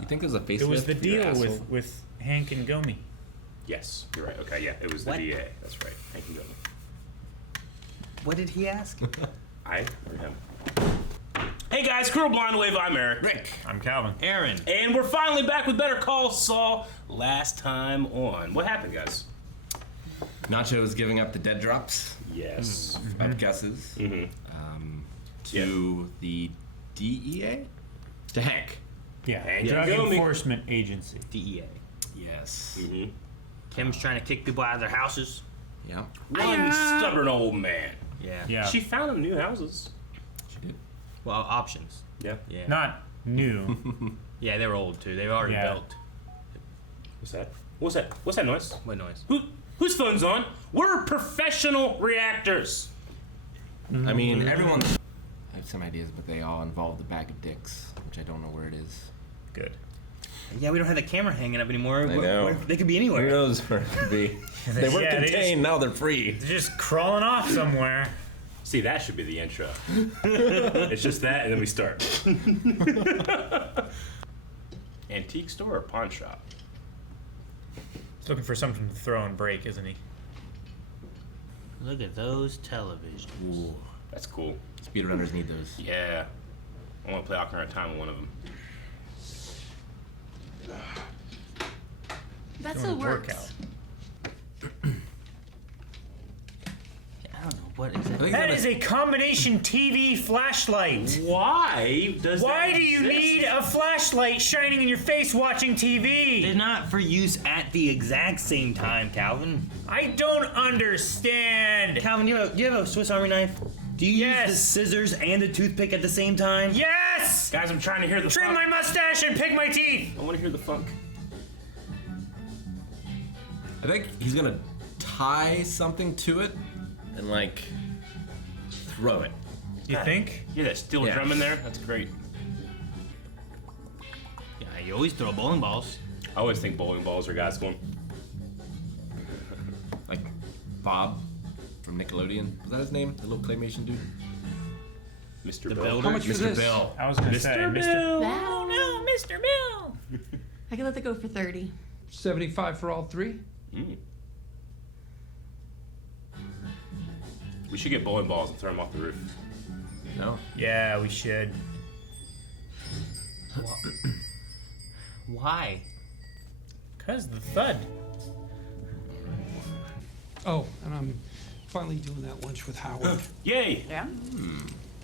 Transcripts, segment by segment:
You think it was a facelift? It was the for your deal asshole? with Hank and Gomi. Yes, you're right. Okay, yeah, it was the DA. That's right. Thank you, Governor. What did he ask? I or him? Hey guys, Colonel Blind Wave, I'm Eric. Rick. I'm Calvin. Aaron. And we're finally back with Better Call Saul. Last time on. What happened, guys? Nacho was giving up the dead drops Yes. of Gus's to the DEA? To Hank. Yeah, Hank Drug and Gomi. Enforcement Agency. DEA. Yes. Kim's trying to kick people out of their houses. Yeah. One stubborn old man. Yeah. She found him new houses. She did. Well, options. Yeah. Yeah. Not new. Yeah, they were old too. They were already Yeah. built. What's that? What's that? What's that noise? What noise? Whose phone's on? We're professional reactors. I mean, everyone. I have some ideas, but they all involve the bag of dicks, which I don't know where it is. Good. Yeah, we don't have the camera hanging up anymore. I know. They could be anywhere. Who knows where it could be? They weren't Yeah, they contained, now they're free. They're just crawling off somewhere. See, that should be the intro. It's just that, and then we start. Antique store or pawn shop? He's looking for something to throw and break, isn't he? Look at those televisions. Ooh. That's cool. Speedrunners need those. Yeah. I want to play Ocarina of Time with one of them. That Doing still a works. workout. I don't know what is I that. think That it's is a combination TV flashlight. Why does Why that do you exist? need a flashlight shining in your face watching They're TV? not for use at the exact same time, Calvin. I don't understand. Calvin, do you have a Swiss Army knife? Do you Yes. use the scissors and the toothpick at the same time? Yes! Guys, I'm trying to hear the Trim funk. my mustache and pick my teeth. I want to hear the funk. I think he's gonna tie something to it and like throw it. You think? Yeah, that steel Yeah. drum in there. That's great. Yeah, you always throw bowling balls. I always think bowling balls are guys going. Like Bob from Nickelodeon. Was that his name? The little claymation dude? Mr. The Bill. builder. How much for Mr. this? Bill. I was gonna say, Mr. Mr. Bill. Wow. No, Mr. Bill. I can let that go for 30. 75 for all three? Mm. We should get bowling balls and throw them off the roof. No. Yeah, we should. Why? Cause the thud. Oh, and I'm finally doing that lunch with Howard. Yay! Yeah?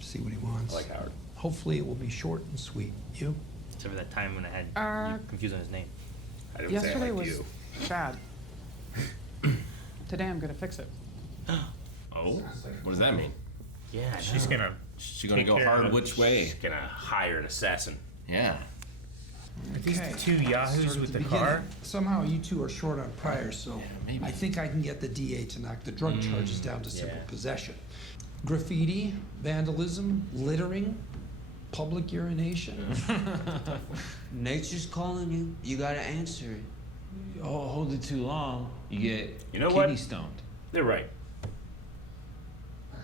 See what he wants. I like Howard. Hopefully it will be short and sweet. You? Except for that time when I had you confused on his name. I didn't Yesterday say I like was you. bad. Today I'm gonna fix it. Oh? What does that mean? Yeah, I She's know. gonna. She's gonna Take go care hard of it. which way? She's gonna hire an assassin. Yeah. Are these Okay. the two yahoos Start with at the beginning. car? Somehow you two are short on priors, so maybe. I think I can get the DA to knock the drug charges down to simple possession. Graffiti, vandalism, littering, public urination. Nature's calling you. You gotta answer it. Oh, hold it too long, you get You know kidney what? stoned. They're right.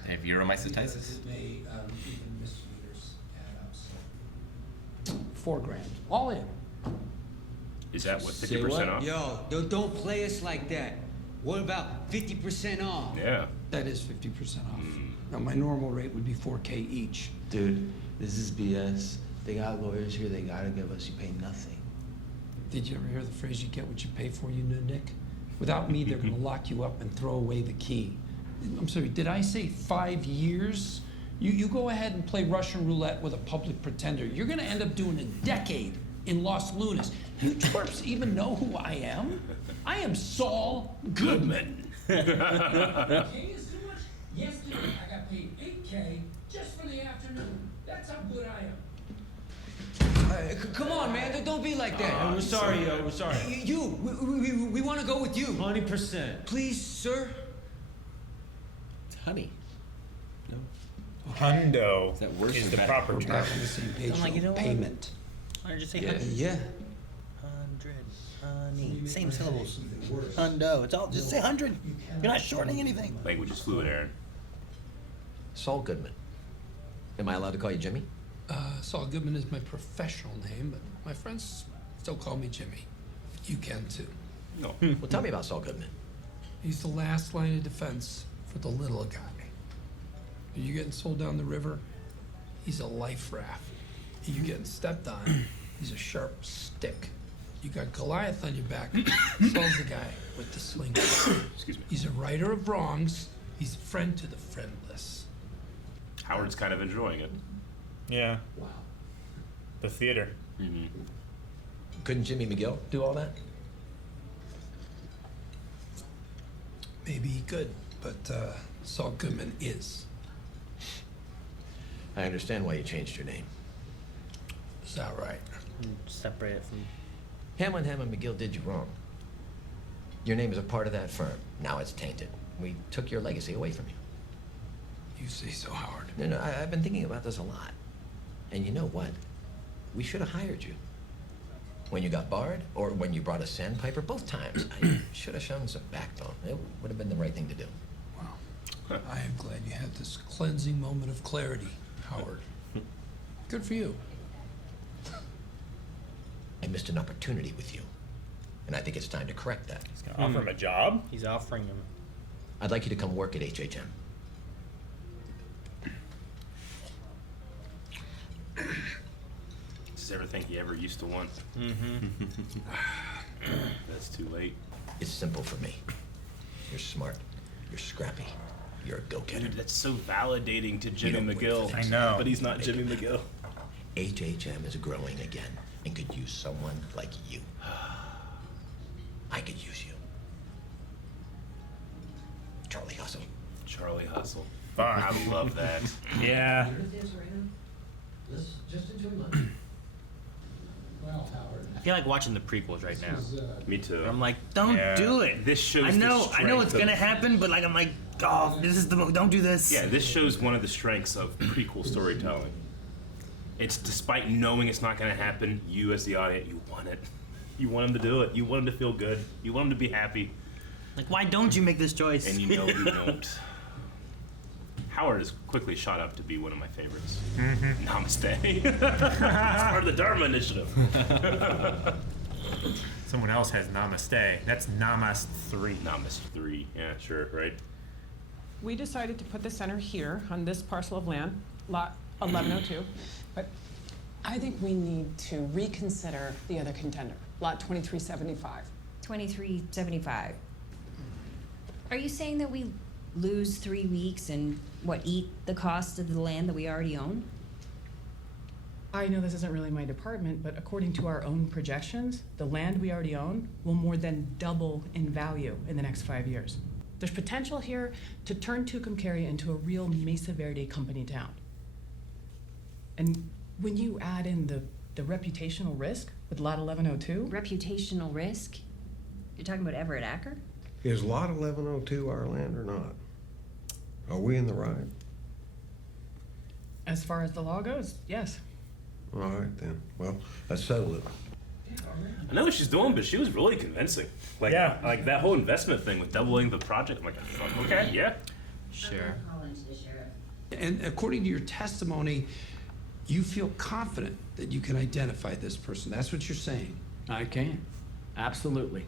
I have uromycetitis. It may even misdemeanors add up. So. $4,000, all in. Is that what, Say 50% what? off? Yo, don't play us like that. What about 50% off? Yeah. That is 50% off. Now my normal rate would be $4,000 each. Dude, this is BS. They got lawyers here, they gotta give us, you pay nothing. Did you ever hear the phrase, you get what you pay for, you Nudnik? Without me, they're gonna lock you up and throw away the key. I'm sorry, did I say 5 years? You go ahead and play Russian roulette with a public pretender. You're gonna end up doing a decade in Los Lunas. You twerps even know who I am? I am Saul Goodman. Yesterday I got paid $8,000 just for the afternoon. That's how good I am. Come on, man. Don't be like that. We're sorry, yo, we're sorry. We want to go with you. 100%. Please, sir. It's honey. No. Hundo Is that worse is or the better? proper We're term. back on the same page. I'm like, you know what? Payment. Why did you say Yeah. hundred? Yeah. Honey. Same syllables. Hundo. It's all just say 100. You're not shortening anything. Language is fluid, Aaron. Saul Goodman. Am I allowed to call you Jimmy? Saul Goodman is my professional name, but my friends Still call me Jimmy. You can too. No. Well, tell me about Saul Goodman. He's the last line of defense for the little guy. Are you getting sold down the river? He's a life raft. Are you getting stepped on? He's a sharp stick. You got Goliath on your back. Saul's the guy with the sling. Excuse me. He's a righter of wrongs. He's a friend to the friendless. Howard's kind of enjoying it. Yeah. Wow. The theater. Mm-hmm. Couldn't Jimmy McGill do all that? Maybe he could, but Saul Goodman is. I understand why you changed your name. Is that right? Separate it from. Hamlin McGill did you wrong. Your name is a part of that firm. Now it's tainted. We took your legacy away from you. You say so, Howard. No, I've been thinking about this a lot. And you know what? We should have hired you. When you got barred, or when you brought a sandpiper, both times, I should have shown some backbone. It would have been the right thing to do. Wow. I am glad you had this cleansing moment of clarity, Howard. Good for you. I missed an opportunity with you. And I think it's time to correct that. He's gonna offer him a job? He's offering him. I'd like you to come work at HHM. This is everything he ever used to want. That's too late. It's simple for me. You're smart. You're scrappy. You're a go-getter. Dude, that's so validating to Jimmy don't wait for McGill. things. I know. But he's not Jimmy McGill. HHM is growing again and could use someone like you. I could use you. Charlie Hustle. Charlie Hustle. Fine. I love that. Yeah. I feel like watching the prequels right now. Me too. I'm like, don't Yeah. do it. This shows I the know strength it's of- gonna happen, but like I'm like, oh, this is the don't do this. Yeah, this shows one of the strengths of prequel storytelling. It's despite knowing it's not going to happen, you as the audience, you want it. You want him to do it. You want him to feel good. You want him to be happy. Like, why don't you make this choice? And you know you don't. Howard has quickly shot up to be one of my favorites. Namaste. It's part of the Dharma Initiative. Someone else has Namaste. That's Namaste 3. Namaste 3. Yeah, sure, right? We decided to put the center here on this parcel of land, lot 1102. But I think we need to reconsider the other contender, lot 2375. 2375. Are you saying that we lose 3 weeks and eat the cost of the land that we already own? I know this isn't really my department, but according to our own projections, the land we already own will more than double in value in the next 5 years. There's potential here to turn Tucumcari into a real Mesa Verde company town. And when you add in the reputational risk with lot 1102, Reputational risk? You're talking about Everett Acker? Is lot 1102 our land or not? Are we in the right? as far as the law goes, yes. All right then. Well, let's settle it. I know what she's doing, but she was really convincing. Like, Yeah. like that whole investment thing with doubling the project. I'm like, okay, yeah. Sure. And according to your testimony, you feel confident that you can identify this person. That's what you're saying. I can. Absolutely.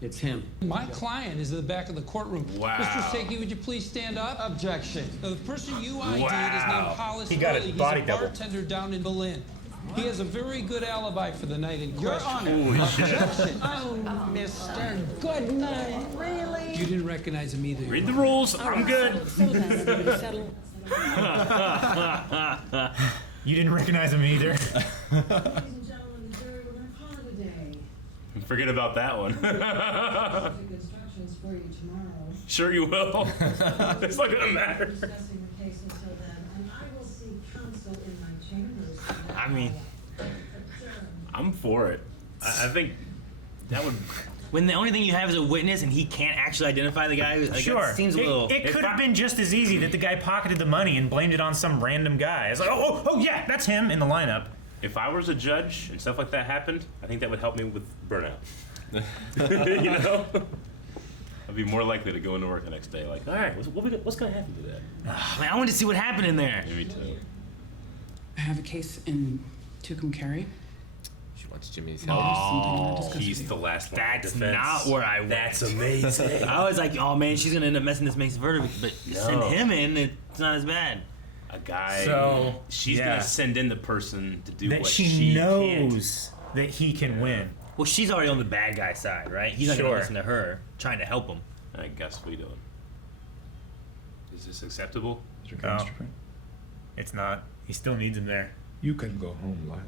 It's him. My client is in the back of the courtroom. Wow. Mr. Stakey, would you please stand up? Objection. Now, the person you ID'd is named Wow. Hollis He got his Hurley. body He's a double. bartender down in Berlin. He has a very good alibi for the night in Your question. Honor. Objection. Oh, Mr. Goodnight. Really? You didn't recognize him either. Read the rules. I'm good. Settle. You didn't recognize him either. Ladies and gentlemen, the jury, we're going to call it a day. Forget about that one. Specific instructions for you tomorrow. Sure you will. It's not gonna matter. Discussing the case until then, and I will see counsel in my chambers. I mean, I'm for it. I think that would. when the only thing you have is a witness and he can't actually identify the guy, like, Sure. that seems a little. It could have been just as easy that the guy pocketed the money and blamed it on some random guy. It's like, oh yeah, that's him in the lineup. If I was a judge and stuff like that happened, I think that would help me with burnout. You know, I'd be more likely to go into work the next day. Like, all right, what's gonna happen today? Man, I wanted to see what happened in there. Yeah, me too. I have a case in Tucumcari. wants Jimmy's Oh, help. He's the last line of That's defense. not where I went. That's amazing. I was like, oh man, she's gonna end up messing this Mesa Verde, but send him in, it's not as bad. A guy. So, she's yeah. gonna send in the person to do That what she can't. knows that he can win. Well, she's already on the bad guy side, right? He's not Sure. gonna listen to her, trying to help him. I guess we don't. Is this acceptable? No, it's not. He still needs him there. You can go home, Lyle.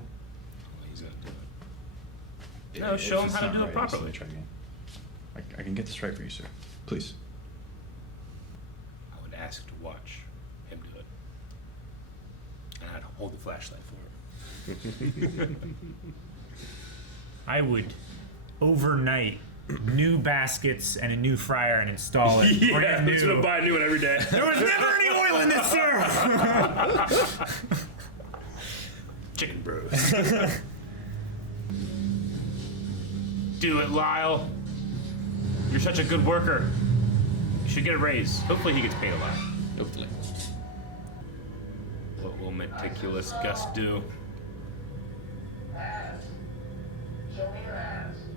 He's gonna do it. No, show him how to do it properly. Let me try again. I can get this right for you, sir. Please. I would ask to watch him do it. And I'd hold the flashlight for him. I would overnight new baskets and a new fryer and install it. Yeah, Brand that's what I new. buy a new one every day. There was never any oil in this, sir. Chicken bros. Do it, Lyle. You're such a good worker. You should get a raise. Hopefully he gets paid a lot. Hopefully. What will meticulous Gus do?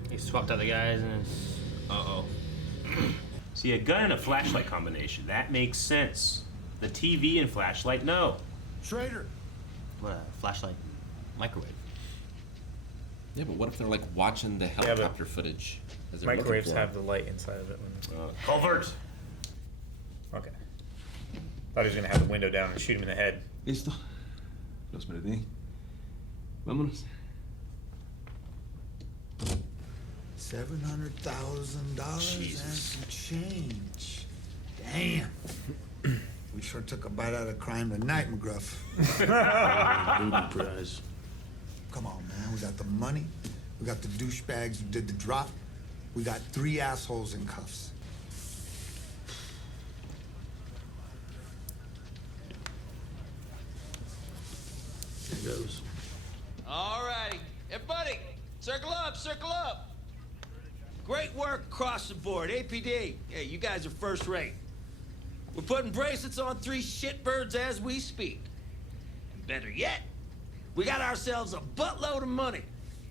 He swapped out the guys and it's... Uh-oh. See, a gun and a flashlight combination. That makes sense. The TV and flashlight, no. Schrader. Flashlight. Microwave. Yeah, but what if they're like watching the but helicopter footage? As they're looking Microwaves for have the light inside of it. Culvert. Okay. Thought he was gonna have the window down and shoot him in the head. Listo. Los perdí. Vámonos. $700,000 and some change. Damn. We sure took a bite out of crime tonight, McGruff. Prize. Come on, man. We got the money. We got the douchebags who did the drop. We got 3 assholes in cuffs. Here goes. All righty. Everybody, circle up, circle up. Great work across the board. APD, hey, you guys are first rate. We're putting bracelets on 3 shitbirds as we speak. And better yet, we got ourselves a buttload of money.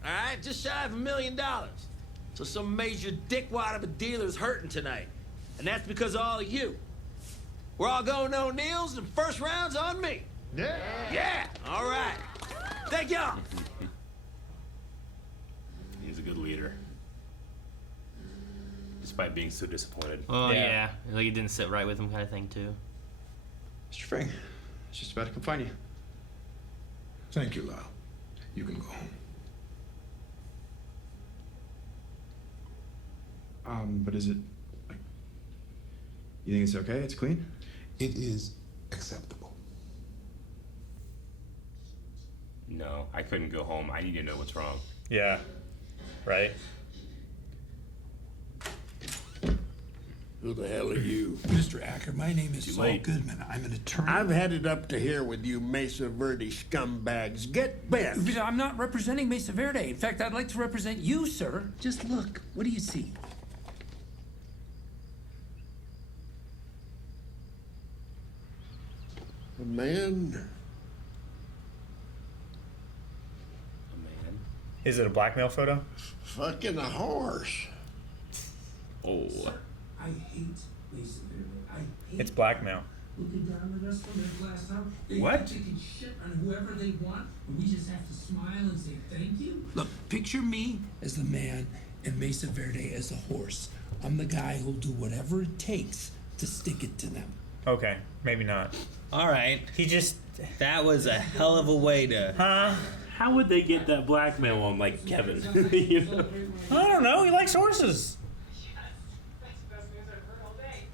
All right, just shy of $1 million. So some major dickwad of a dealer's hurting tonight. And that's because of all of you. We're all going to O'Neill's and first round's on me. Yeah. Yeah, all right. Thank y'all. He's a good leader. Despite being so disappointed. Oh, yeah. Like it didn't sit right with him kind of thing, too. Mr. Fang, I was just about to come find you. Thank you, Lyle. You can go home. But is it, like, you think it's okay? It's clean? It is acceptable. No, I couldn't go home. I need to know what's wrong. Yeah. Right. Who the hell are you? Mr. Acker, my name is Saul late. Goodman. I'm an attorney. I've had it up to here with you Mesa Verde scumbags. Get Beth. But I'm not representing Mesa Verde. In fact, I'd like to represent you, sir. Just look. What do you see? A man. A man. Is it a blackmail photo? Fucking a horse. Oh. I hate Mesa Verde. I hate It's blackmail. looking down at us from their glass house. They What? taking shit on whoever they want, and we just have to smile and say thank you. Look, picture me as the man and Mesa Verde as the horse. I'm the guy who'll do whatever it takes to stick it to them. Okay, maybe not. All right. He just... That was a hell of a way to... Huh? How would they get that blackmail on, like, Kevin? You know? I don't know. He likes horses.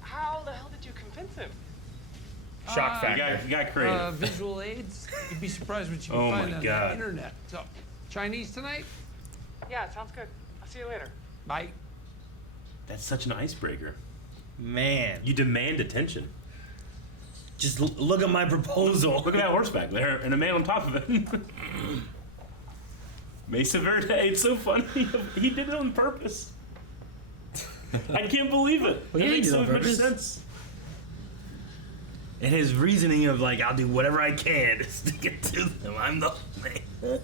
How the hell did you convince him? Shock factor. You got creative. Visual aids. You'd be surprised what you Oh can find my on God. the internet. So, Chinese tonight? Yeah, sounds good. I'll see you later. Bye. That's such an icebreaker. Man. You demand attention. Just look at my proposal. Look at that horseback there, and a man on top of it. Mesa Verde, it's so funny. He did it on purpose. I can't believe it. Well, It yeah, he makes did it so on much purpose. sense. And his reasoning of like, I'll do whatever I can to stick it to them. I'm the man.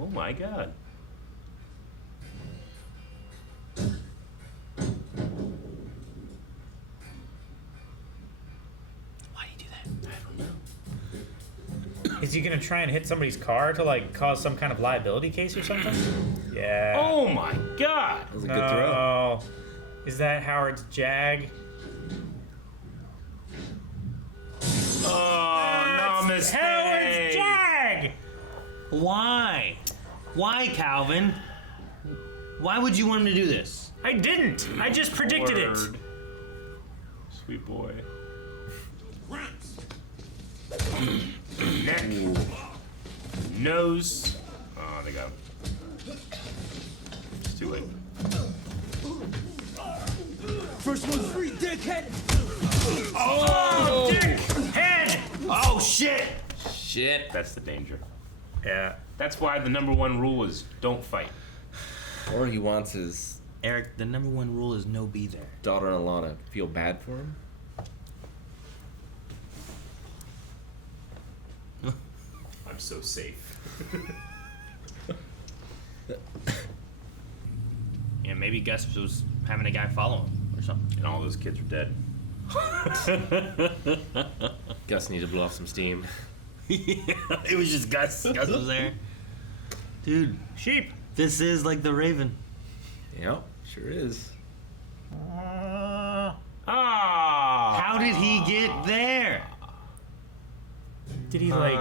Oh my god. Why do you do that? I don't know. Is he gonna try and hit somebody's car to like cause some kind of liability case or something? Yeah. Oh my god! That was a good throw. Oh, is that Howard's Jag? Oh, That's Namaste! Howard's Jag! Why? Why, Calvin? Why would you want him to do this? I didn't. I just predicted it. Sweet boy. Neck. Nose. Oh, they got him. It's too late. First one free, dickhead! Oh, dick! Head! Oh, shit! Shit. That's the danger. Yeah. That's why the #1 rule is don't fight. All he wants is Eric, the #1 rule is no be there. daughter-in-law to feel bad for him. I'm so safe. Yeah, maybe Gus was having a guy follow him or something. And all those kids are dead. Gus needs to blow off some steam. Yeah, it was just Gus. Gus was there. Dude, sheep. This is like the Raven. Yep, sure is. Ah! How did he get there? Did he like?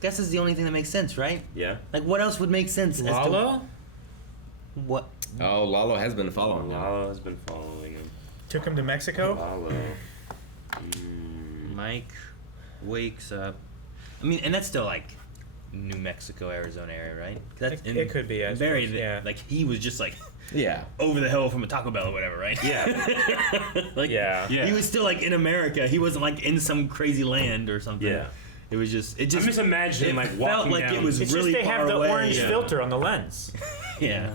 Gus is the only thing that makes sense, right? Yeah. Like, what else would make sense? Lalo? What? Oh, Lalo has been following him. Lalo has been following him. Took him to Mexico? Lalo. Mike wakes up. I mean, and that's still like New Mexico, Arizona area, right? That's It could be, I very, suppose, yeah. Like, he was just like Yeah. over the hill from a Taco Bell or whatever, right? Yeah. Like, Yeah. He was still like in America. He wasn't like in some crazy land or something. Yeah. It was just. It just. I'm just imagining like walking felt like down. it was It's really just they far have the away. orange filter on the lens. Yeah.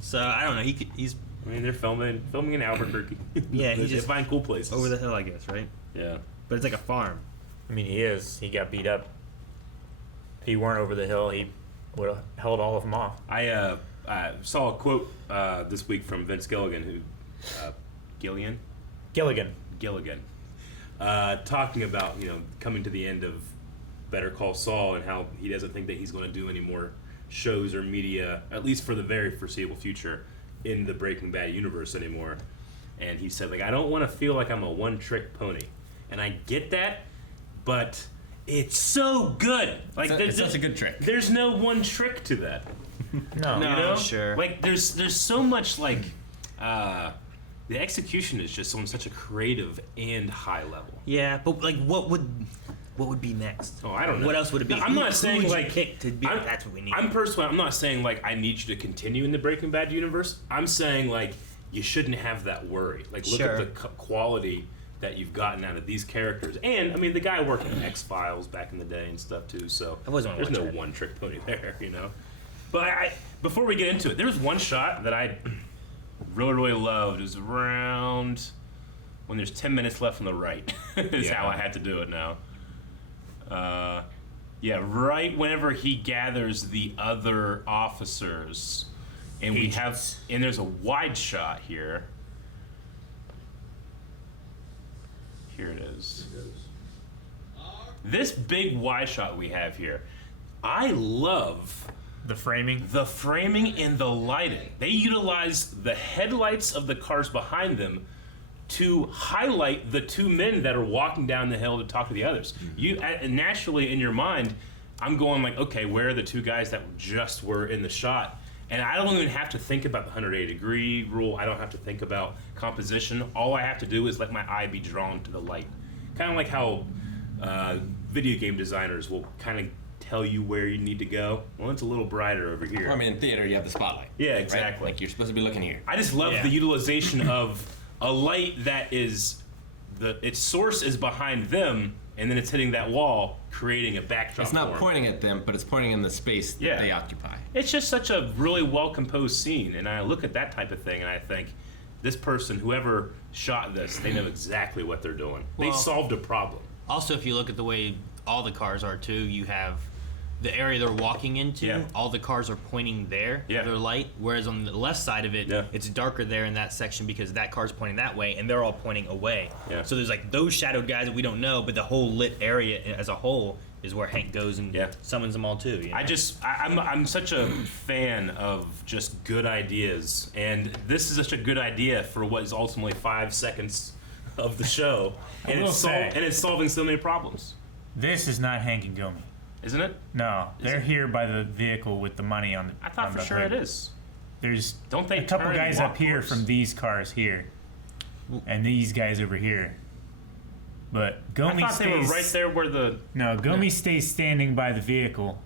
So I don't know. He's. I mean, they're filming in Albuquerque. Yeah, they find cool places over the hill, I guess, right? Yeah. But it's like a farm. I mean, he is. He got beat up. If he weren't over the hill, he would have held all of them off. I saw a quote this week from Vince Gilligan, Gilligan, talking about coming to the end of Better Call Saul and how he doesn't think that he's going to do any more shows or media, at least for the very foreseeable future, in the Breaking Bad universe anymore. And he said, like, I don't want to feel like I'm a one-trick pony. And I get that, but it's so good. Like, It's such a good trick. There's no one trick to that. No. You know? Sure. Like, there's so much, like, the execution is just on such a creative and high level. Yeah, but like, what would be next? Oh, I don't know. What else would it be? No, I'm not saying would you like pick to be. That's what we need. I'm not saying like I need you to continue in the Breaking Bad universe. I'm saying like you shouldn't have that worry. Like look at the quality that you've gotten out of these characters. And I mean, the guy worked on X-Files back in the day and stuff too. So there's no one-trick pony there, you know. But before we get into it, there was one shot that I really loved. It was around when there's 10 minutes left on the right. Is how I had to do it now. Right whenever he gathers the other officers, and there's a wide shot here. Here it is. This big wide shot we have here, I love the framing and the lighting. They utilize the headlights of the cars behind them to highlight the two men that are walking down the hill to talk to the others. You naturally in your mind, I'm going like, okay, where are the two guys that just were in the shot? And I don't even have to think about the 180-degree rule. I don't have to think about composition. All I have to do is let my eye be drawn to the light. Kind of like how video game designers will kind of tell you where you need to go. Well, it's a little brighter over here. I mean, in theater, you have the spotlight. Yeah, exactly. Right? Like, you're supposed to be looking here. I just love the utilization of a light that is its source is behind them, and then it's hitting that wall, creating a backdrop. It's not for them. pointing at them, but it's pointing in the space that they occupy. It's just such a really well-composed scene, and I look at that type of thing, and I think, this person, whoever shot this, they know exactly what they're doing. They Well, solved a problem. Also, if you look at the way all the cars are too, you have the area they're walking into, Yeah. all the cars are pointing there, Yeah. their light, whereas on the left side of it, it's darker there in that section because that car's pointing that way, and they're all pointing away. Yeah. So there's like those shadowed guys that we don't know, but the whole lit area as a whole is where Hank goes and summons them all too. You know? I'm such a fan of just good ideas, and this is such a good idea for what is ultimately 5 seconds of the show, and it's solving so many problems. This is not Hank and Gomi. Isn't it? No, they're here by the vehicle with the money on the. I thought on for the sure hood. it is. There's Don't they a couple turn and guys walk up here towards- from these cars here, and these guys over here. But Gomi I thought stays. they were right there where the. No, Gomi stays standing by the vehicle,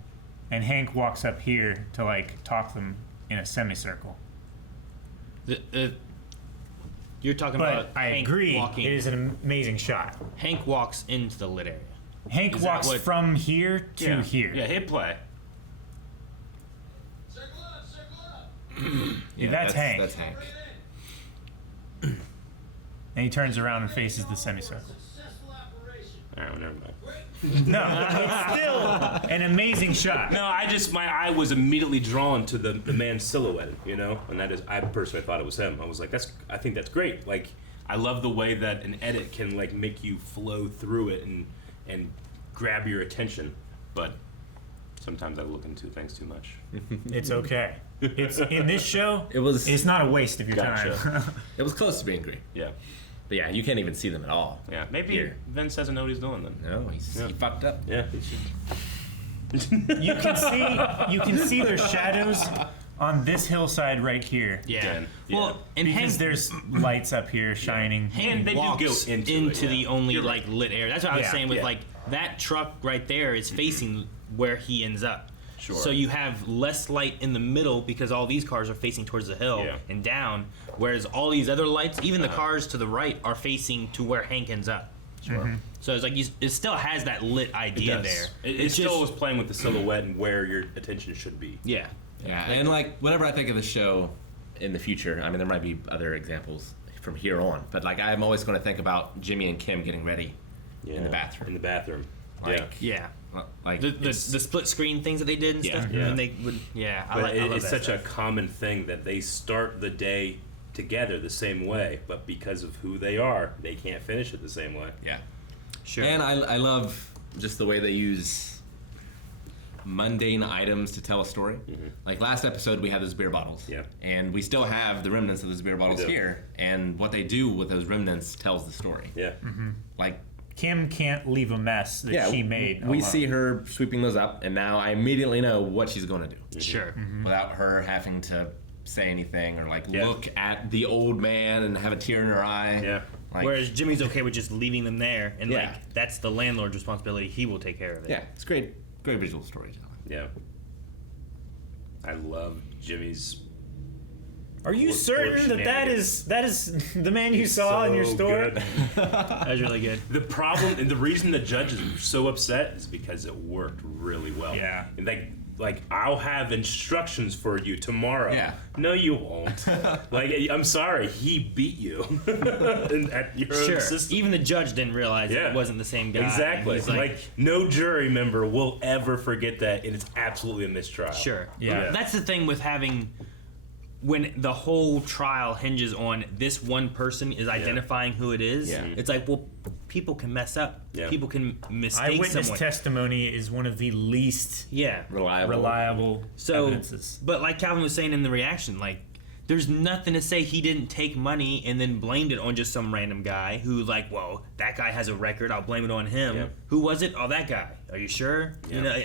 and Hank walks up here to like talk them in a semicircle. You're talking But about I Hank agree, walking. it is an amazing shot. Hank walks into the lit area. Hank Is that walks what- from here to here. Yeah, hit play. Yeah, that's Hank. That's Hank. And he turns around and faces the semicircle. Oh, never mind. No, it's still an amazing shot. No, my eye was immediately drawn to the man silhouetted, you know, and that is, I personally thought it was him. I was like, I think that's great. Like, I love the way that an edit can like make you flow through it and grab your attention, but sometimes I look into things too much. It's okay. It's in this show. It's It's not a waste of your time. It was close to being great. Yeah. But yeah, you can't even see them at all. Yeah, maybe Here. Vince doesn't know what he's doing then. No, he fucked up. Yeah. You can see their shadows on this hillside right here. Yeah. Well, and because Hank, there's lights up here shining. Hank walks into the only like lit area. That's what I was Yeah. saying with Yeah. like that truck right there is facing where he ends up. Sure. So you have less light in the middle because all these cars are facing towards the hill Yeah. and down, whereas all these other lights, even the cars to the right, are facing to where Hank ends up. Sure. Mm-hmm. So it's like it still has that lit idea there. It still was playing with the silhouette and where your attention should be. Yeah. Yeah, and like whenever I think of the show in the future, I mean there might be other examples from here on, but like I'm always going to think about Jimmy and Kim getting ready in the bathroom. In the bathroom. Like, Yeah. Like The split screen things that they did and Yeah. stuff. Yeah. And they would, I But love it's that such stuff. a common thing that they start the day together the same way, but because of who they are, they can't finish it the same way. Yeah. Sure. And I love just the way they use mundane items to tell a story. Mm-hmm. Like last episode, we had those beer bottles. Yeah. And we still have the remnants of those beer bottles do. here. And what they do with those remnants tells the story. Yeah. Like Kim can't leave a mess that she made. We alone. see her sweeping those up, and now I immediately know what she's going to do. Sure. Without her having to say anything or like Yeah. look at the old man and have a tear in her eye. Yeah. Like, Whereas Jimmy's okay with just leaving them there, and Yeah. like that's the landlord's responsibility. He will take care of it. yeah, it's great visual storytelling. Yeah. I love Jimmy's. Are you certain that is the man you He's saw in your so store? good. That was really good. The problem and the reason the judge is so upset is because it worked really well. Yeah. And like I'll have instructions for you tomorrow. Yeah. No, you won't. Like I'm sorry, he beat you at your own Sure. system. Even the judge didn't realize Yeah. it wasn't the same guy. Exactly. He's Like no jury member will ever forget that, and it's absolutely a mistrial. Sure. Yeah. That's the thing with having when the whole trial hinges on this one person is identifying who it is. Yeah. It's like, well, people can mess up. Yeah. People can mistake Eyewitness someone. testimony is one of the least Yeah. Reliable. So, evidences. but like Calvin was saying in the reaction, like, there's nothing to say he didn't take money and then blamed it on just some random guy who, like, well, that guy has a record. I'll blame it on him. Yeah. Who was it? Oh, that guy. Are you sure? Yeah. You know,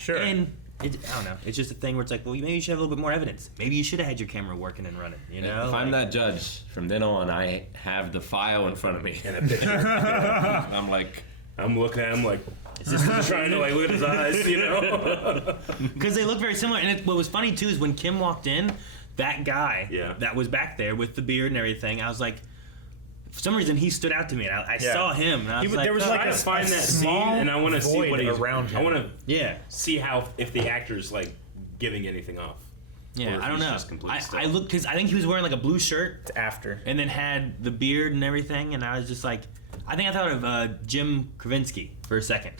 Sure. And I don't know. It's just a thing where it's like, well, maybe you should have a little bit more evidence. Maybe you should have had your camera working and running. You know, If I'm that judge, from then on, I have the file in front of me. And a picture. Yeah. I'm like, I'm looking at him like, is this trying to like look at his eyes, you know? because they look very similar. And what was funny too is when Kim walked in, that guy Yeah. that was back there with the beard and everything, I was like, for some reason he stood out to me. And I saw him, and I was like, there was I like gotta a find that scene, small and I want to see void what he's around him. I want to yeah. see how if the actor's like giving anything off. Or Yeah, if I don't he's know. just completely still. I looked because I think he was wearing like a blue shirt After. and then had the beard and everything, and I was just like, I think I thought of Jim Krasinski for a second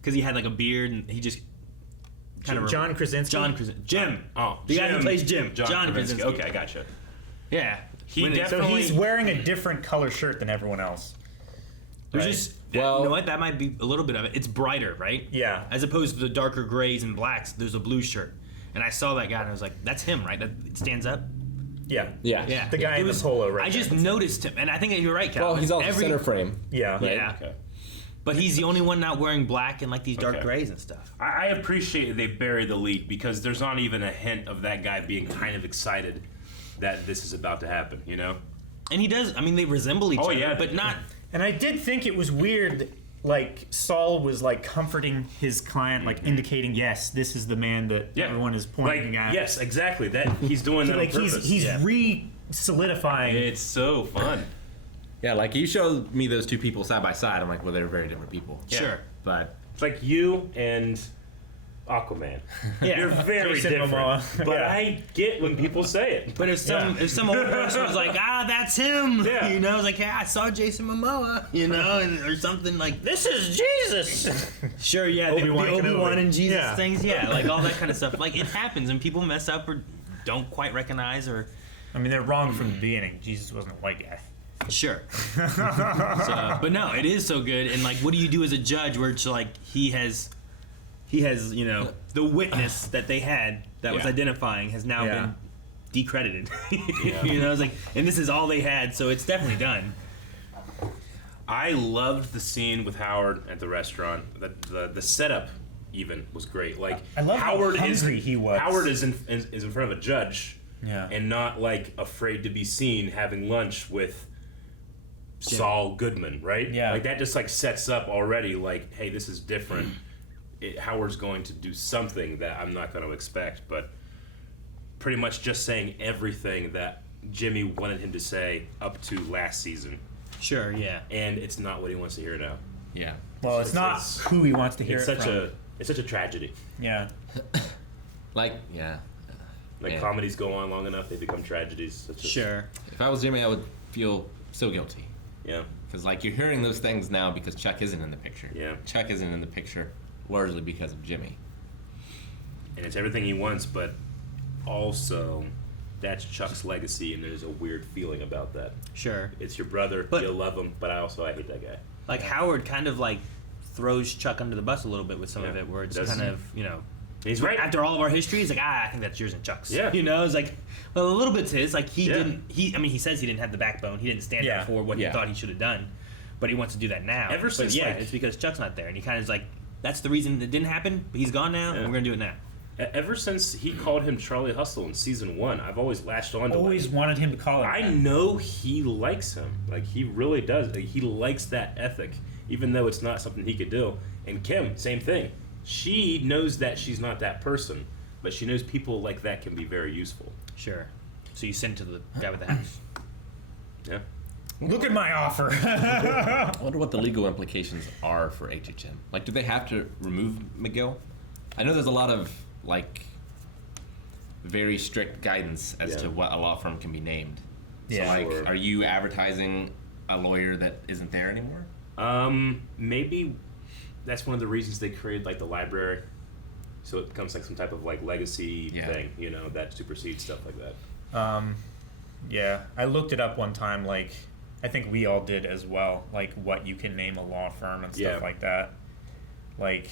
because he had like a beard and he just kind of John Krasinski. Jim. Oh, the guy Jim. who plays Jim. John Krasinski. Krasinski. Okay, I gotcha. Yeah. So he's wearing a different color shirt than everyone else. There's Right. just you know what? That might be a little bit of it. It's brighter, right? Yeah. As opposed to the darker grays and blacks, there's a blue shirt. And I saw that guy and I was like, that's him, right? That it stands up. Yeah. Yeah. The guy in the polo, right? I just noticed him, and I think that you're right, Cal. Well, he's on the center frame. Yeah. Yeah. Okay. But he's the only one not wearing black and like these dark Okay. grays and stuff. I appreciate they bury the leak because there's not even a hint of that guy being kind of excited that this is about to happen, you know? And he does. I mean, they resemble each Oh, other, yeah. but not. And I did think it was weird. Like Saul was like comforting his client, like indicating, yes, this is the man that everyone is pointing at. Yes, exactly. That he's doing that like on purpose. he's re-solidifying. It's so fun. Yeah, like you showed me those two people side by side. I'm like, well, they're very different people. Yeah. Sure. But it's like you and Aquaman. Yeah. You're very Jason different. Momoa. But Yeah. I get when people say it. But if some old person was like, that's him, Yeah. you know, it's like, I saw Jason Momoa, you know, or something like, this is Jesus. Sure, yeah, the Obi-Wan and Jesus things, like all that kind of stuff. Like it happens, and people mess up or don't quite recognize, or I mean, they're wrong from the beginning. Jesus wasn't a white guy. Sure. But no, it is so good. And like, what do you do as a judge where it's like he has, you know, the witness that they had that was identifying has now been decredited. You know, it's like, and this is all they had, so it's definitely done. I loved the scene with Howard at the restaurant. The setup even was great. Like I love Howard how hungry he was. Howard is in front of a judge, Yeah. and not like afraid to be seen having lunch with Saul Goodman, right? Yeah. Like that just like sets up already. Like, hey, this is different. Howard's going to do something that I'm not going to expect, but pretty much just saying everything that Jimmy wanted him to say up to last season. Sure, yeah. And it's not what he wants to hear now. Yeah. Well, it's not who he wants to hear it's it such from. It's such a tragedy. Yeah. Like comedies go on long enough, they become tragedies. If I was Jimmy, I would feel so guilty. Yeah. Because like you're hearing those things now because Chuck isn't in the picture. Yeah. Chuck isn't in the picture largely because of Jimmy. And it's everything he wants, but also that's Chuck's legacy, and there's a weird feeling about that. Sure. It's your brother, But- you'll love him, but I hate that guy. Like Howard kind of like throws Chuck under the bus a little bit with some of Yeah, it, where it's does. kind of, you know, He's right. After all of our history, he's like, I think that's yours and Chuck's. Yeah. You know, it's like, well, a little bit's his. Like he didn't. He says he didn't have the backbone. He didn't stand up for what he thought he should have done, but he wants to do that now. Ever since, like- it's because Chuck's not there, and he kind of is like, that's the reason it didn't happen. But he's gone now, and we're gonna do it now. Ever since he called him Charlie Hustle in season 1, I've always latched on to Always wanted him to call him I that. know he likes him. Like, he really does. Like, he likes that ethic, even though it's not something he could do. And Kim, same thing. She knows that she's not that person, but she knows people like that can be very useful. Sure. So you send to the guy with the house. Yeah. Look at my offer. I wonder what the legal implications are for HHM. Like, do they have to remove McGill? I know there's a lot of, like, very strict guidance as to what a law firm can be named. Yeah. So, like, are you advertising a lawyer that isn't there anymore? Maybe that's one of the reasons they created, like, the library. So it becomes, like, some type of, like, legacy thing, you know, that supersedes stuff like that. Yeah, I looked it up one time. Like, I think we all did as well. Like, what you can name a law firm and stuff like that. Like,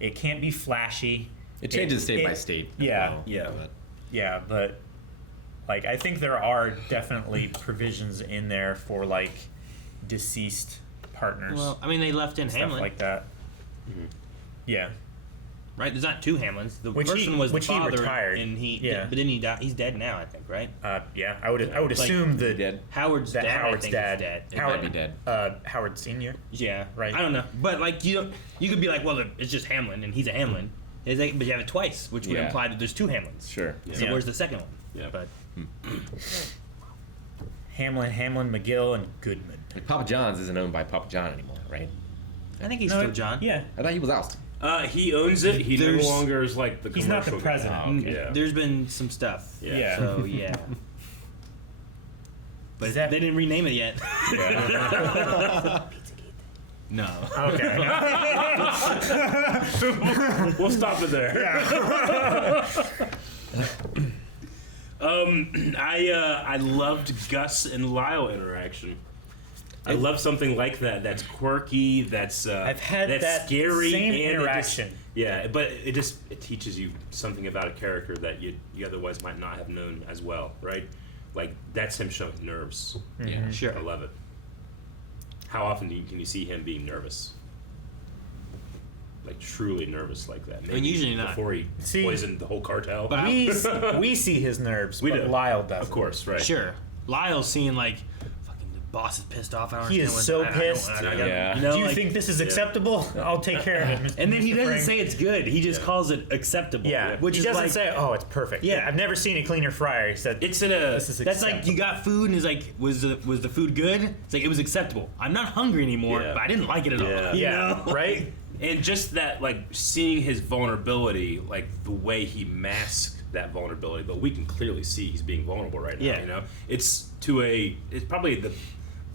it can't be flashy. It changes state by state. Yeah, Well, but like, I think there are definitely provisions in there for like deceased partners. Well, I mean, they left in stuff Hamlin. like that. Mm-hmm. Yeah. Right? There's not two Hamlins. The Which first he- one was which the he father, retired. and he. Yeah. But then he died. He's dead now, I think. Right? Yeah, I would Like, assume that Howard's that dad. Howard's I think dad. is dead. Howard might be dead. Howard Senior. Yeah. Right. I don't know, but like you could be like, well, it's just Hamlin, and he's a Hamlin. It's like, but you have it twice, which would Yeah. imply that there's two Hamlins. Sure. So Yeah. where's the second one? Yeah. But Hamlin, McGill, and Goodman. Like, Papa John's isn't owned by Papa John anymore, right? I think he's No, still John. Yeah. I thought he was ousted. He owns it. He no There's- longer is, like, the He's commercial not the president. guy. Oh, okay. Yeah. There's been some stuff. Yeah. So yeah. But Is that- they didn't rename it yet. No. Okay. We'll stop it there. I loved Gus and Lyle interaction. I love something like that. That's quirky. That's I've had that's that scary same and interaction. But it teaches you something about a character that you otherwise might not have known as well, right? Like that's him showing nerves. Yeah, sure. I love it. How often can you see him being nervous? Like truly nervous like that. Maybe usually not. Before he poisoned the whole cartel. But we see his nerves, We but do. Lyle doesn't. Of course, right. Sure. Lyle's seeing like fucking the boss is pissed off. I don't He is understand so what- I don't- pissed. I don't- Yeah. You know, Do you like- think this is acceptable? I'll take care of it. And then he Mr. doesn't Frank. say it's good. He just calls it acceptable. Yeah, Which he is doesn't like, say, "Oh, it's perfect." Yeah. I've never seen a cleaner fryer. He said, It's in a. "This is that's acceptable." like you got food and it's like was the food good? It's like it was acceptable. I'm not hungry anymore, Yeah. but I didn't like it at all. You yeah, know? right. And just that, like, seeing his vulnerability, like, the way he masked that vulnerability, but we can clearly see he's being vulnerable right now, Yeah. you know? It's probably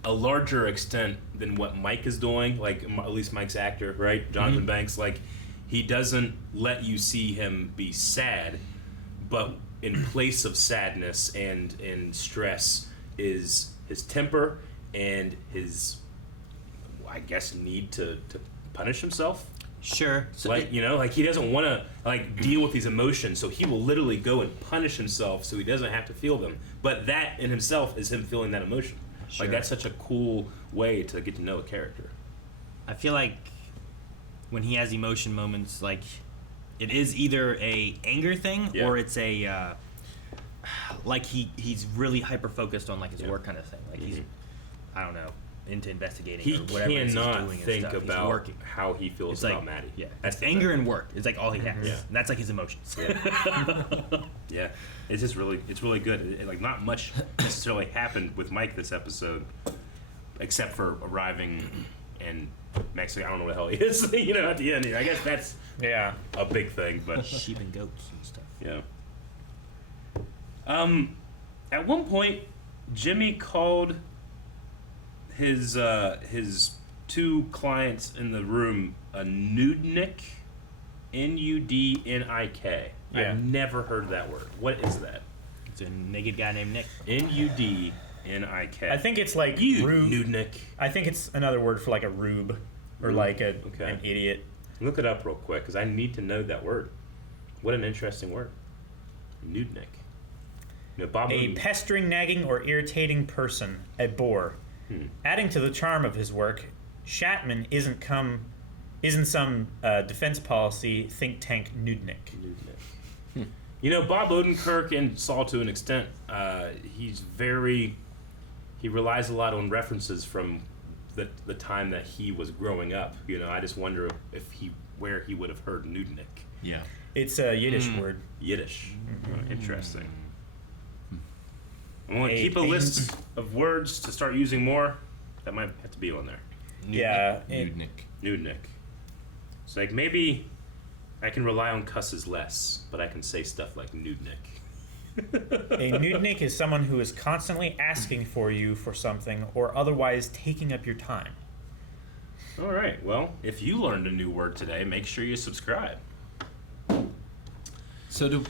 a larger extent than what Mike is doing, like, at least Mike's actor, right? Jonathan Banks, like, he doesn't let you see him be sad, but in place of sadness and stress is his temper and his, I guess, need to punish himself. Sure. So Like, you know, like he doesn't want to like deal with these emotions, so he will literally go and punish himself so he doesn't have to feel them. But that in himself is him feeling that emotion. Sure. Like that's such a cool way to get to know a character. I feel like when he has emotion moments, like it is either a anger thing Yeah. or it's a like he's really hyper focused on like his work kind of thing. Like he's I don't know into investigating He or whatever it is he's cannot doing and think stuff. He's about working. how he feels It's about like, Maddie. Yeah, That's it's the anger thing. and work. It's like all he has. Yeah. And that's like his emotions. Yeah, it's just really good. Like not much necessarily happened with Mike this episode, except for arriving and Max. I don't know what the hell he is. You know, at the end. I guess that's a big thing. But sheep and goats and stuff. Yeah. At one point, Jimmy called his two clients in the room a Nudnik, Nudnik. Yeah. I've never heard that word. What is that? It's a naked guy named Nick. Nudnik. I think it's like You rube. Nudnik. I think it's another word for like a rube or like an idiot. Look it up real quick because I need to know that word. What an interesting word. Nudnik. You know, Bob A Mooney- pestering, nagging, or irritating person, a bore. Adding to the charm of his work, Shatman isn't some defense policy think tank Nudnik. You know, Bob Odenkirk and Saul to an extent, he relies a lot on references from the time that he was growing up. You know, I just wonder where he would have heard Nudnik. Yeah. It's a Yiddish word. Yiddish. Oh, interesting. I'm going to keep a list of words to start using more. That might have to be on there. Yeah. Nudnik. It's like maybe I can rely on cusses less, but I can say stuff like Nudnik. A Nudnik is someone who is constantly asking for you for something or otherwise taking up your time. All right. Well, if you learned a new word today, make sure you subscribe. So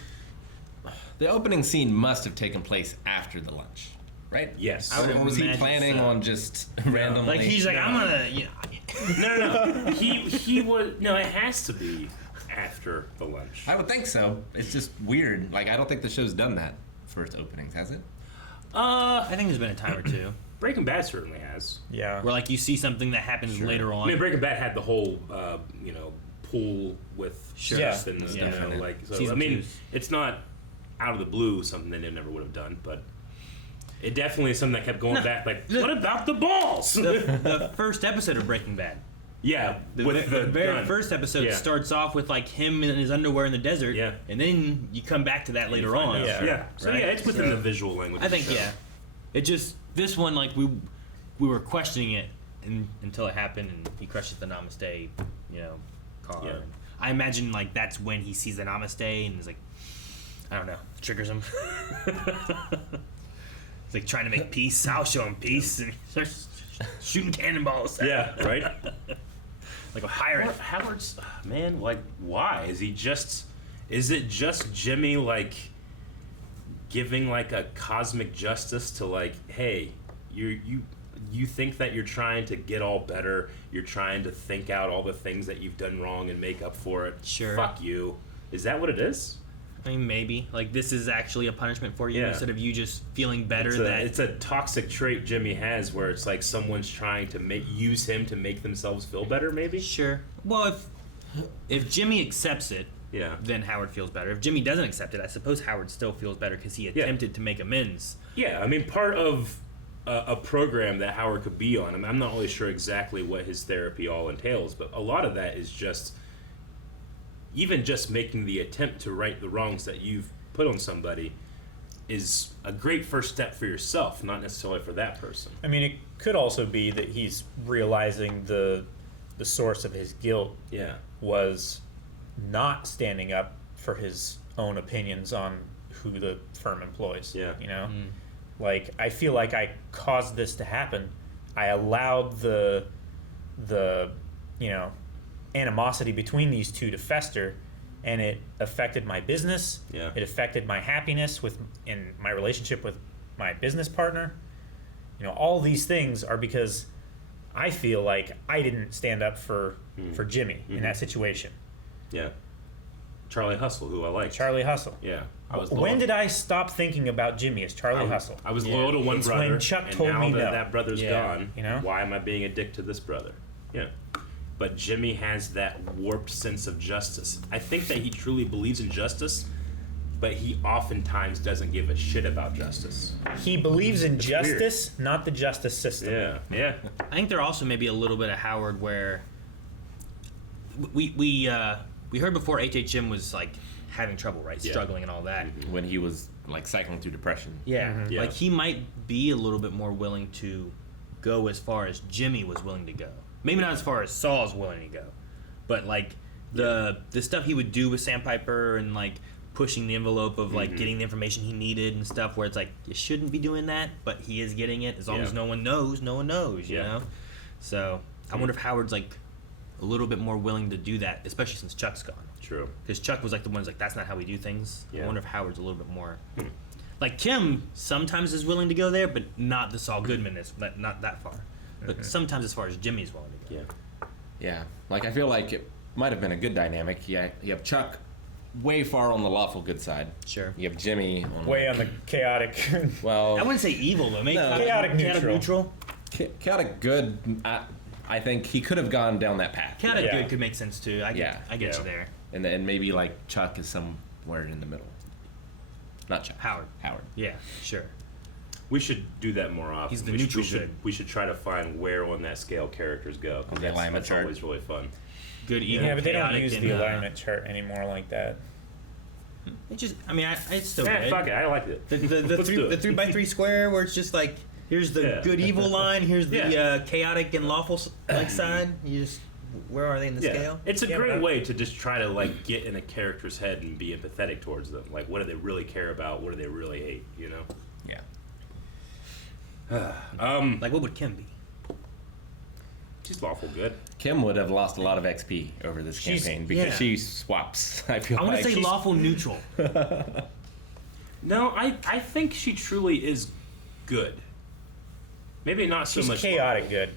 the opening scene must have taken place after the lunch, right? Yes. Or was he planning on just randomly? Like he's like, I'm gonna. You know. No. He would. No, it has to be after the lunch. I would think so. It's just weird. Like I don't think the show's done that for its openings, has it? I think there's been a time or two. Breaking Bad certainly has. Yeah. Where like you see something that happens later on. I mean, Breaking Bad had the whole, pool with Sure. chefs Yeah. and Yeah. you know, like. So Season I mean, twos. it's not out of the blue something that they never would have done, but it definitely is something that kept going back. Like, what about the balls? The first episode of Breaking Bad. Yeah, The with the very gun. first episode Yeah. starts off with like him in his underwear in the desert. Yeah. And then you come back to that later find on. out. Yeah. So Right? yeah, it's within the visual language. I of the think show. yeah. It just this one like we were questioning it until it happened and he crushes the Namaste, car. Yeah. And I imagine like that's when he sees the Namaste and is like, I don't know, triggers him. It's like trying to make peace. I'll show him peace, and he starts shooting cannonballs. Yeah, right. Like a pirate. Howard's man, like, why is he just? Is it just Jimmy like giving like a cosmic justice to like, hey, you think that you're trying to get all better, you're trying to think out all the things that you've done wrong and make up for it. Sure. Fuck you. Is that what it is? I mean, maybe. Like, this is actually a punishment for you Yeah. instead of you just feeling better. It's a toxic trait Jimmy has where it's like someone's trying to use him to make themselves feel better, maybe? Sure. Well, if Jimmy accepts it, yeah, then Howard feels better. If Jimmy doesn't accept it, I suppose Howard still feels better because he attempted to make amends. Yeah, I mean, part of a program that Howard could be on, I mean, I'm not really sure exactly what his therapy all entails, but a lot of that is just, even just making the attempt to right the wrongs that you've put on somebody is a great first step for yourself, not necessarily for that person. I mean, it could also be that he's realizing the source of his guilt was not standing up for his own opinions on who the firm employs. Yeah. You know? Like, I feel like I caused this to happen. I allowed the you know, animosity between these two to fester, and it affected my business. Yeah. It affected my happiness in my relationship with my business partner. You know, all these things are because I feel like I didn't stand up for Jimmy in that situation. Yeah. Charlie Hustle, who I like. Charlie Hustle. Yeah. When did I stop thinking about Jimmy as Charlie Hustle? I was loyal to one It's brother. when Chuck and told now me that no. that brother's gone, you know? why am I being a dick to this brother? Yeah. But Jimmy has that warped sense of justice. I think that he truly believes in justice, but he oftentimes doesn't give a shit about justice. He believes in It's justice, not the justice system. Yeah, yeah. I think there also may be a little bit of Howard where we heard before HHM was like having trouble, right? Yeah. Struggling and all that. When he was like cycling through depression. Yeah. Like he might be a little bit more willing to go as far as Jimmy was willing to go. Maybe not as far as Saul's willing to go. But like the stuff he would do with Sandpiper and like pushing the envelope of like getting the information he needed and stuff where it's like you shouldn't be doing that, but he is getting it. As long as no one knows, you know? So I wonder if Howard's like a little bit more willing to do that, especially since Chuck's gone. True. Because Chuck was like the one's like, that's not how we do things. Yeah. I wonder if Howard's a little bit more. Like Kim sometimes is willing to go there, but not the Saul Goodman is not that far. But sometimes as far as Jimmy's willing to go. Yeah. Like I feel like it might have been a good dynamic. Yeah, you have Chuck way far on the lawful good side. Sure. You have Jimmy Way on the chaotic. Well, I wouldn't say evil though. Maybe chaotic neutral. Chaotic good. I think he could have gone down that path. Chaotic good could make sense too. I get you there. And maybe like Chuck is somewhere in the middle. Not Chuck. Howard. Yeah, sure. We should do that more often. He's the we neutral should, good. We should try to find where on that scale characters go. 'Cause the alignment that's chart. always really fun. Good, evil, Yeah, but they don't chaotic, use and, the alignment chart anymore like that. It just, I mean, it's still Yeah, good. fuck it. I like it. The Let's do it. 3x3 square where it's just like here's the good evil line, here's the chaotic and lawful like side. You just where are they in the scale? It's a great way to just try to like get in a character's head and be empathetic towards them. Like, what do they really care about? What do they really hate? You know? Yeah. Like what would Kim be? She's lawful good. Kim would have lost a lot of XP over this campaign because she swaps. I feel I want like to say lawful neutral. No, I think she truly is good. Maybe not so She's much chaotic good.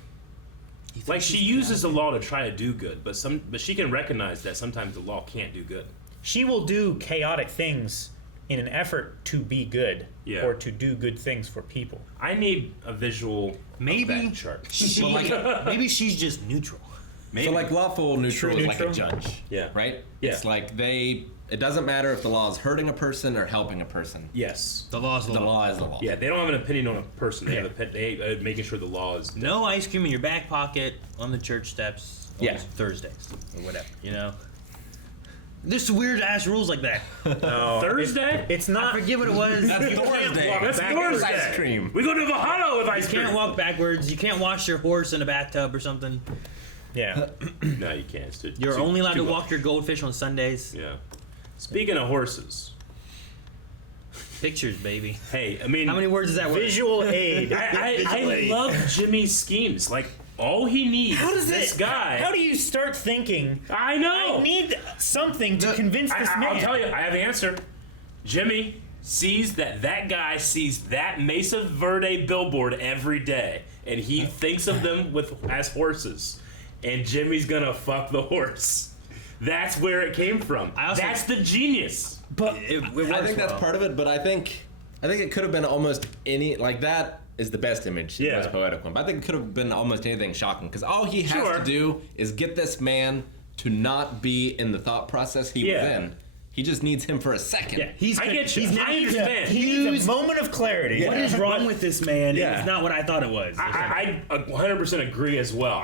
Like she uses the law to try to do good, but she can recognize that sometimes the law can't do good. She will do chaotic things in an effort to be good or to do good things for people. I need a visual maybe of that chart. Maybe she's just neutral. Maybe. So like lawful neutral True is like a neutral? judge. Yeah. Right? Yeah. It's like it doesn't matter if the law is hurting a person or helping a person. Yes. The law is the law. Is the law. Yeah, they don't have an opinion on a person. They have they making sure the law is done. No ice cream in your back pocket on the church steps on Yeah. Thursdays or whatever, you know? There's weird ass rules like that. No, Thursday? It's not. I forget what it was. That's Thursday. That's Thursday. Ice cream. We go to Vahana with ice You cream. can't walk backwards. You can't wash your horse in a bathtub or something. Yeah. No, you can't. It's You're only allowed to walk your goldfish on Sundays. Yeah. Speaking of horses, Pictures, baby. Hey, I mean, how many words is that word? Visual aid. I love Jimmy's schemes. Like, all he needs is this guy. How do you start thinking? I know. I need something to convince this man. I'll tell you, I have the answer. Jimmy sees that guy sees that Mesa Verde billboard every day, and he thinks of them as horses. And Jimmy's gonna fuck the horse. That's where it came from. That's the genius. But I think that's part of it. But I think it could have been almost any like that. Is the best image, the most poetic one. But I think it could have been almost anything shocking, because all he has to do is get this man to not be in the thought process he was in. He just needs him for a second. I understand. He needs a moment of clarity. What is wrong with this man? It's not what I thought it was. I 100% agree as well.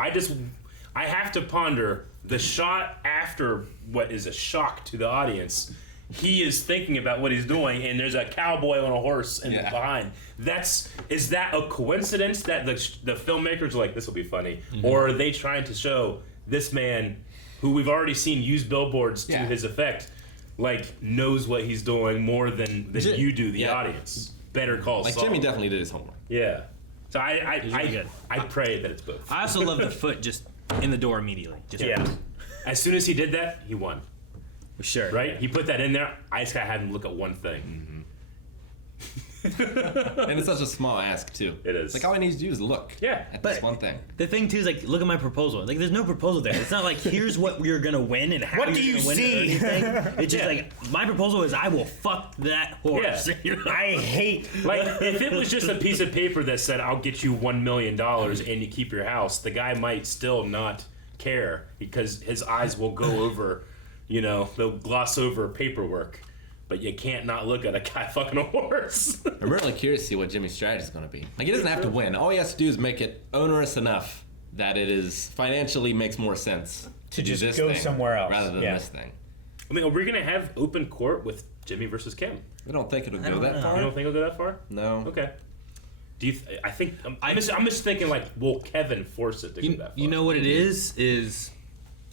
I have to ponder the shot after what is a shock to the audience. He is thinking about what he's doing, and there's a cowboy on a horse in the behind. Is that a coincidence that the filmmakers are like, this will be funny? Or are they trying to show this man, who we've already seen use billboards to his effect, like, knows what he's doing more than you do, the audience? Better call Saul. Jimmy definitely did his homework. Yeah. So I pray that it's both. I also love the foot just in the door immediately. As soon as he did that, he won. Sure. Right? He put that in there. I just gotta have him look at one thing. And it's such a small ask, too. It is. Like, all he needs to do is look at this one thing. The thing, too, is like, look at my proposal. Like, there's no proposal there. It's not like, here's what you're gonna win and how What do you're you gonna win see? it or anything. It's just like, my proposal is I will fuck that horse. Yeah. You know? I hate... Like, if it was just a piece of paper that said, I'll get you $1 million and you keep your house, the guy might still not care, because his eyes will go over, they'll gloss over paperwork. But you can't not look at a guy fucking a horse. I'm really curious to see what Jimmy's strategy is going to be. Like, he doesn't have to win. All he has to do is make it onerous enough that it is financially makes more sense to do just this go thing somewhere else rather than this thing. I mean, are we going to have open court with Jimmy versus Kim? I don't think it'll I go don't that know. far. You don't think it'll go that far? No. Okay. Do you? I think I'm just thinking, like, will Kevin force it to go that far? You know what it is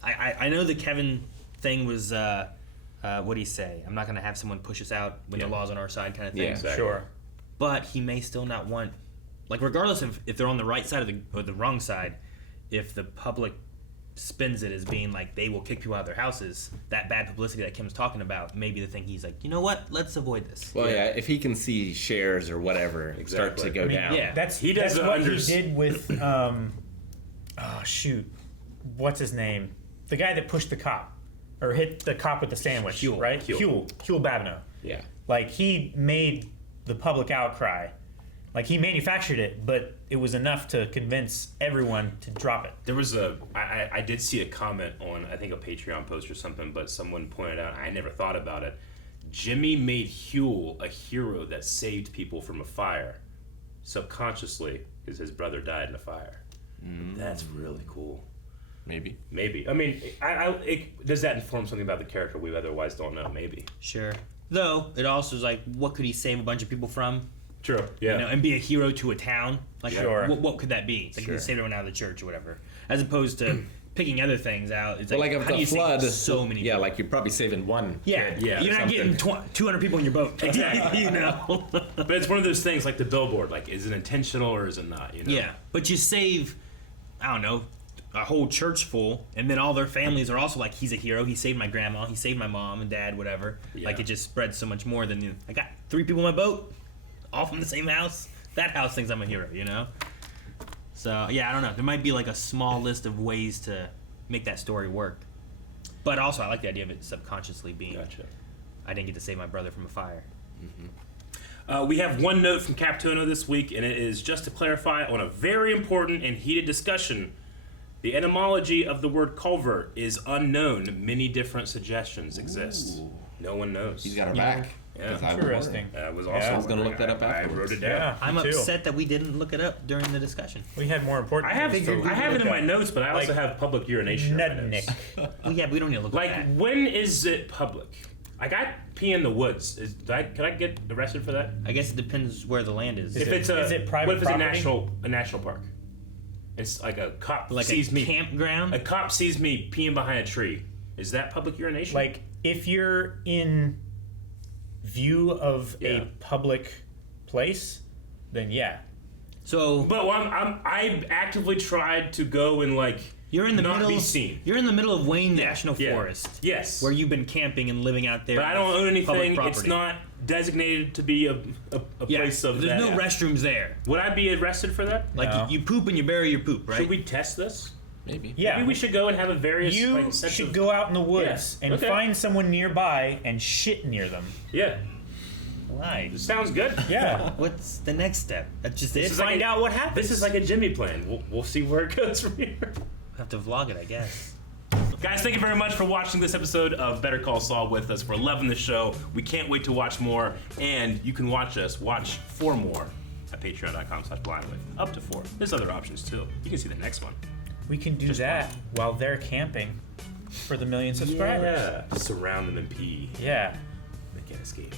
I know the Kevin thing was what do you say? I'm not going to have someone push us out when the law's on our side, kind of thing. Yeah, exactly. Sure. But he may still not want, like, regardless of if they're on the right side or the wrong side, if the public spins it as being like they will kick people out of their houses, that bad publicity that Kim's talking about may be the thing he's like, you know what? Let's avoid this. Well, yeah, if he can see shares or whatever start to go down. Yeah. That's what he did with, what's his name? The guy that pushed the cop, or hit the cop with the sandwich, right? Huel Babineau. Yeah. Like, he made the public outcry. Like, he manufactured it, but it was enough to convince everyone to drop it. There was I did see a comment on, I think, a Patreon post or something, but someone pointed out, I never thought about it, Jimmy made Huel a hero that saved people from a fire, subconsciously, because his brother died in a fire. That's really cool. Maybe. I mean, does that inform something about the character we otherwise don't know? Maybe. Sure. Though, it also is like, what could he save a bunch of people from? True, yeah. And be a hero to a town? Like, sure. What could that be? It's like, he saved everyone out of the church or whatever. As opposed to picking other things out. It's like, if how do you the flood, save so many people? like, you're probably saving one. Yeah. You're not getting 200 people in your boat. Exactly. But But it's one of those things, like the billboard, like, is it intentional or is it not? Yeah. But you save, I don't know, a whole church full, and then all their families are also like, he's a hero, he saved my grandma, he saved my mom and dad, whatever. Like, it just spreads so much more than, I got 3 people in my boat, all from the same house. That house thinks I'm a hero, So, yeah, I don't know. There might be like a small list of ways to make that story work. But also, I like the idea of it subconsciously being, I didn't get to save my brother from a fire. We have one note from Captono this week, and it is just to clarify on a very important and heated discussion. The etymology of the word culvert is unknown. Many different suggestions exist. No one knows. He's got our back. Yeah. Interesting. I was I was going to look that up I afterwards. wrote it down. Yeah, I'm me too. upset that we didn't look it up during the discussion. We had more important I have things to it in my look notes, but I also Like have public urination. in my Nudnik. notes. Well, yeah, we don't need to look Like, at that. when is it public? I got pee in the woods. Can I get arrested for that? I guess it depends where the land is. If it- it's is it private what if it's property? a national park? It's like a cop Like sees a me. campground? A cop sees me peeing behind a tree. Is that public urination? Like, if you're in view of a public place, then yeah. So, but I actively tried to go and like you're in the not middle. be seen. You're in the middle of Wayne National Yeah. Forest. Yes. Where you've been camping and living out there. But I don't own anything. Public It's property. not designated to be a place of There's that. no restrooms there. Would I be arrested for that? Like you poop and you bury your poop, right? Should we test this? Maybe. Yeah. Maybe we should go and have a various. You like, sets should of- go out in the woods Yeah. and Okay. find someone nearby and shit near them. Yeah. Why? Sounds good. Yeah. What's the next step? That's just This it. is like Find out what happens. This is like a Jimmy plan. We'll see where it goes from here. Have to vlog it, I guess. Guys, thank you very much for watching this episode of Better Call Saul with us. We're loving the show. We can't wait to watch more, and you can watch 4 more at patreon.com/blindwave. Up to 4. There's other options too. You can see the next one. We can do that while they're camping for the 1 million subscribers. Yeah. Surround them and pee. Yeah. They can't escape.